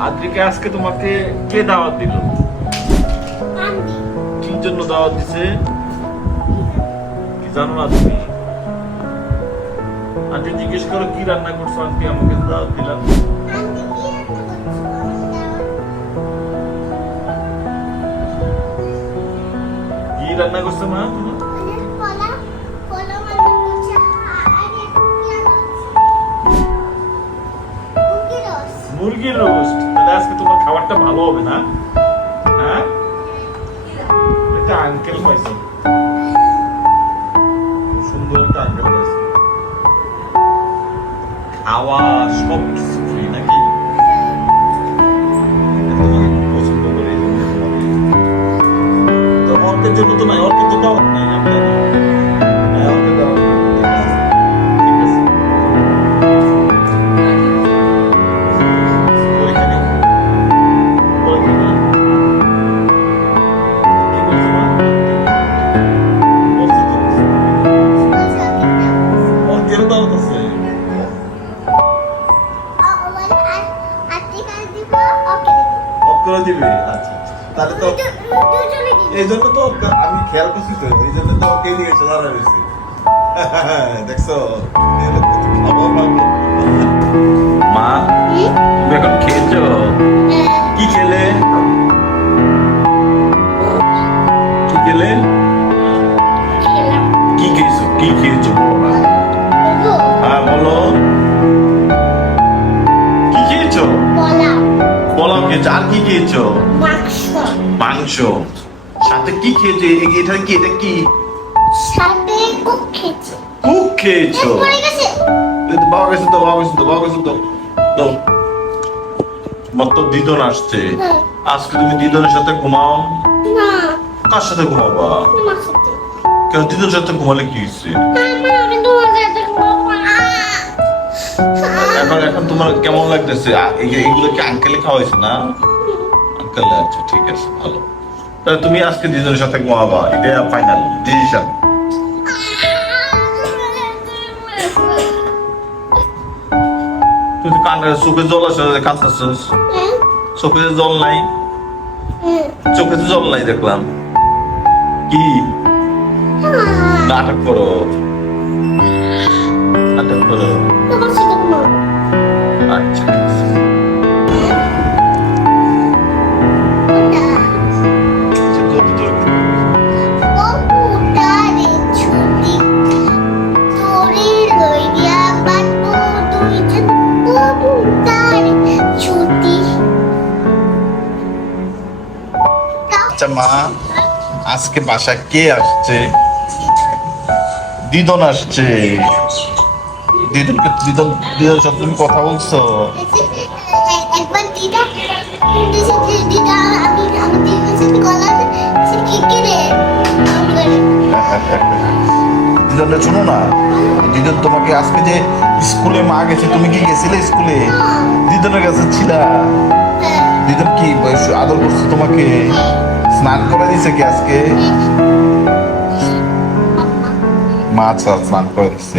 আদ্রিকে আজকে তোমাকে কে দাওয়াত দিল কি জন্য দাওয়াত দিছে কি জানো না তুমি আন্টি জিজ্ঞেস করো কি রান্না করছ আন্টি আমাকে দাওয়াত দিলাম কি রান্না করছ মা? মুরগির রোস্ট। তাহলে আজকে তোমার খাবারটা ভালো হবে না? হ্যাঁ? এটা আঙ্কেল পাইছে সুন্দর একটা আঙ্কেল পাইছে খাওয়া সব কিছু অক্ষর দিবে। আচ্ছা আচ্ছা। তাহলে তো এই জন্য তো আমি খেয়াল করছি তো এই জন্য তো ওকে নিয়ে এসে দাঁড়া রয়েছে দেখছ? মা তুমি এখন খেয়েছো কি খেলে? খেয়েছো আর কি খেয়েছো? মাংস। সাথে কি খেয়েছো? এটা কি এটা কি? কুক খেয়েছো। বাবা গেছে তো বাবা গেছে তো বাবা গেছে তো। তো দিদন আসছে। আজকে তুমি দিদনের সাথে ঘুমাও? কার সাথে ঘুমাবা? কেন দিদনের সাথে ঘুমালে কি হচ্ছে এখন এখন তোমার কেমন লাগতেছে? এগুলো কি আঙ্কেলে খাওয়াইছে না? আঙ্কেলে আচ্ছা ঠিক আছে, ভালো। তাহলে তুমি আজকে দিদনের সাথে ঘুমাবা, এটা ফাইনাল ডিসিশন তুই তো কান্না চোখে জল আসে কাঁদতেছিস চোখে জল নাই? চোখে জল নাই দেখলাম। কি? নাটক করো। নাটক করো। আচ্ছা মা আজকে বাসা কে আসছে? দিদন আসছে। দিদনকে দিদন দিদনের সাথে তুমি কথা বলছো। একবার দিদা দিদা আমি আমি দিদার সাথে গলা সে কি করে? দিদনটা শুনো না। দিদন তোমাকে আজকে যে স্কুলে মা গেছে তুমি কি গেছিলে স্কুলে? দিদনের কাছে ছিলা। দিদন কি বয়স- আদর করছে তোমাকে? স্নান করে দিছে কি আজকে? মা আচ্ছা স্নান করে দিচ্ছে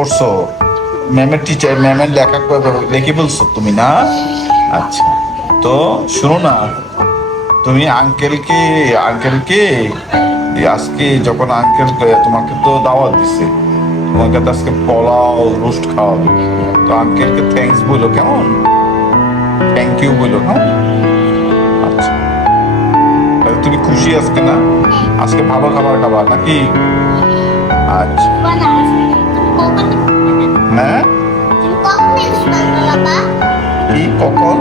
করছ? ম্যামের টিচার ম্যামের লেখা লিখে বলছো তুমি না? আচ্ছা। তো শোনো না, তুমি আঙ্কেলকে আঙ্কেলকে আজকে যখন আঙ্কেল তোমাকে তো দাওয়াত দিছে, তোমাকে তো আজকে পোলাও রোস্ট খাওয়াবে। তো আঙ্কেলকে থ্যাঙ্কস বলো কেমন? থ্যাংক ইউ বলো হ্যাঁ আচ্ছা। তুমি খুশি আজকে না? আজকে ভালো খাবার খাবার নাকি? আচ্ছা। বানাস তুমি কখন হ্যাঁ তুমি কখন এসেছ বাবা কি কখন